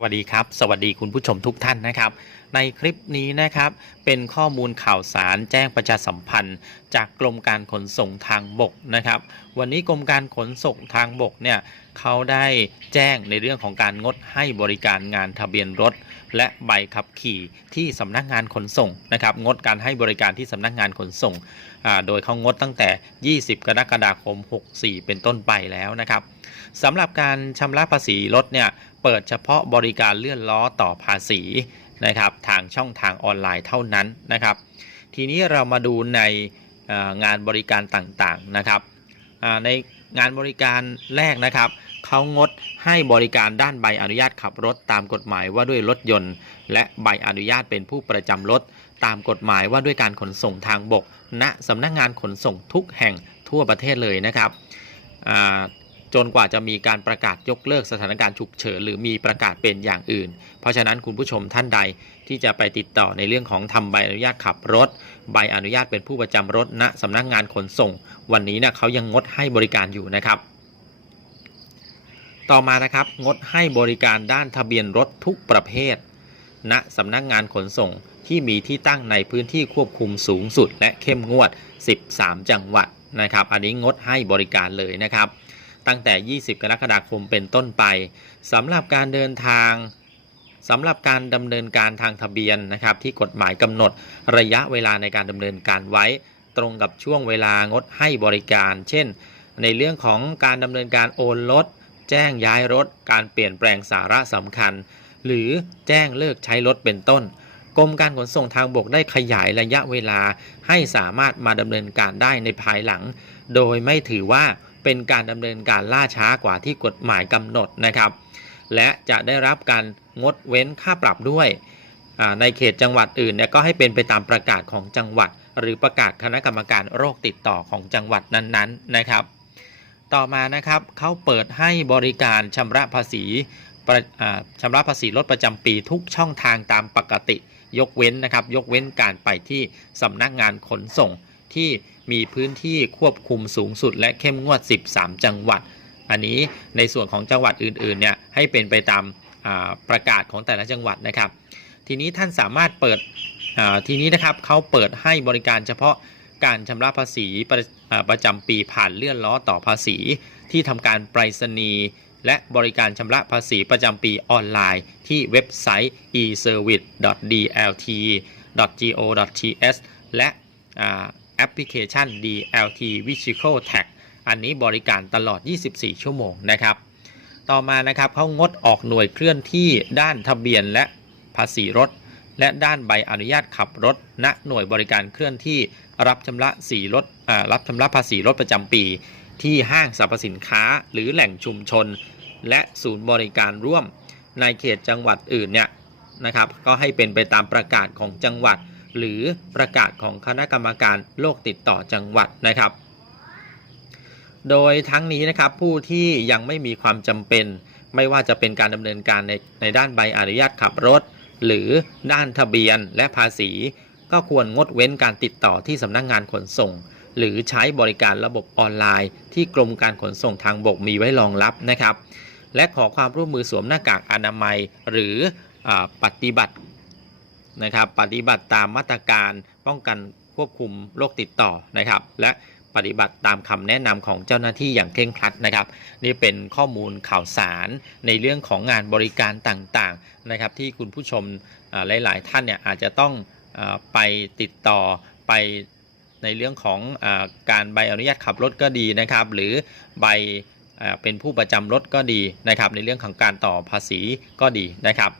สวัสดีครับ สวัสดีคุณผู้ชมทุกท่านนะครับ ในคลิปนี้นะครับเป็นข้อมูลข่าวสารแจ้งประชาสัมพันธ์ จากกรมการขนส่งทางบกนะครับ วันนี้กรมการขนส่งทางบกเนี่ย เขาได้แจ้งในเรื่องของการงดให้บริการงานทะเบียนรถ และใบขับขี่ที่สำนักงานขนส่งนะครับ งดการให้บริการที่สำนักงานขนส่ง โดยเขางดตั้งแต่ 20 กรกฎาคม 64 เป็นต้นไปแล้วนะครับสำหรับการชำระภาษีรถเนี่ยเปิดเฉพาะบริการเลื่อนล้อต่อภาษีนะครับ ทางช่องทางออนไลน์เท่านั้นนะครับ ทีนี้เรามาดูในงานบริการต่างๆนะครับในงานบริการแรกนะครับ เขางดให้บริการด้านใบอนุญาตขับรถตามกฎหมายว่าด้วยรถยนต์ และใบอนุญาตเป็นผู้ประจำรถ ตามกฎหมายว่าด้วยการขนส่งทางบก ณสำนักงานขนส่งทุกแห่งทั่วประเทศเลยนะครับจนกว่าจะมีการประกาศยกเลิกสถานการณ์ฉุกเฉินหรือมีประกาศเป็นอย่างอื่น เพราะฉะนั้นคุณผู้ชมท่านใดที่จะไปติดต่อในเรื่องของทำใบอนุญาตขับรถ ใบอนุญาตเป็นผู้ประจำรถณสำนักงานขนส่ง วันนี้นะเขายังงดให้บริการอยู่นะครับ ต่อมานะครับ งดให้บริการด้านทะเบียนรถทุกประเภท ณสำนักงานขนส่งที่มีที่ตั้งในพื้นที่ควบคุมสูงสุด และเข้มงวด 13 จังหวัดนะครับ อันนี้งดให้บริการเลยนะครับ ตั้งแต่ 20 กรกฎาคมเป็นต้นไปสำหรับการเดินทางสำหรับการดำเนินการทางทะเบียนนะครับ ที่กฎหมายกำหนดระยะเวลาในการดำเนินการไว้ ตรงกับช่วงเวลางดให้บริการ เช่น ในเรื่องของการดำเนินการโอนรถ แจ้งย้ายรถ การเปลี่ยนแปลงสาระสำคัญ หรือแจ้งเลิกใช้รถเป็นต้นกรมการขนส่งทางบกได้ขยายระยะเวลาให้สามารถมาดำเนินการได้ในภายหลัง โดยไม่ถือว่าเป็นการดำเนินการล่าช้ากว่าที่กฎหมายกำหนดนะครับ และจะได้รับการงดเว้นค่าปรับด้วยในเขตจังหวัดอื่นเนี่ยก็ให้เป็นไปตามประกาศของจังหวัด หรือประกาศคณะกรรมการโรคติดต่อของจังหวัดนั้นๆนะครับ ต่อมานะครับเขาเปิดให้บริการชำระภาษีชำระภาษีรถประจำปีทุกช่องทางตามปกติ ยกเว้นนะครับ ยกเว้นการไปที่สำนักงานขนส่งที่มีพื้นที่ควบคุมสูงสุด และเข้มงวด 13 จังหวัด อันนี้ในส่วนของจังหวัดอื่นๆเนี่ยให้เป็นไปตามประกาศของแต่ละจังหวัดนะครับ ทีนี้ท่านสามารถเปิดทีนี้นะครับเขาเปิดให้บริการเฉพาะการชำระภาษี ประอ่าประจำปีผ่านเลื่อนล้อต่อภาษี ที่ทำการไปรษณีย์และบริการชำระภาษีประจำปีออนไลน์ ที่เว็บไซต์ e-service.dlt.go.th และแอปพลิเคชัน DLT Vehicle Tag อันนี้บริการตลอด 24 ชั่วโมงนะครับ ต่อมานะครับเขางดออกหน่วยเคลื่อนที่ด้านทะเบียนและภาษีรถ และด้านใบอนุญาตขับรถ ณ หน่วยบริการเคลื่อนที่รับชำระสีรถรับชำระภาษีรถประจำปี ที่ห้างสรรพสินค้าหรือแหล่งชุมชน และศูนย์บริการร่วม ในเขตจังหวัดอื่นเนี่ยนะครับก็ให้เป็นไปตามประกาศของจังหวัด หรือประกาศของคณะกรรมการโรคติดต่อจังหวัดนะครับ โดยทั้งนี้นะครับผู้ที่ยังไม่มีความจำเป็น ไม่ว่าจะเป็นการดำเนินการในในด้านใบอนุญาตขับรถ หรือด้านทะเบียนและภาษี ก็ควรงดเว้นการติดต่อที่สำนักงงานขนส่ง หรือใช้บริการระบบออนไลน์ ที่กรมการขนส่งทางบกมีไว้รองรับนะครับ และขอความร่วมมือสวมหน้ากากอนามัยหรืออปฏิบัตินะครับปฏิบัติตามมาตรการป้องกันควบคุมโรคติดต่อนะครับ และ ปฏิบัติตามคำแนะนำของเจ้าหน้าที่อย่างเคร่งครัดนะครับ นี่เป็นข้อมูลข่าวสารในเรื่องของงานบริการต่างๆนะครับ ที่คุณผู้ชมหลาย ๆ ท่านเนี่ยอาจจะต้องอไปติดต่อไปในเรื่องของอการใบอนุญาตขับรถก็ดีนะครับ หรือใบเป็นผู้ประจำรถก็ดีนะครับ ในเรื่องของการต่อภาษีก็ดีนะครับ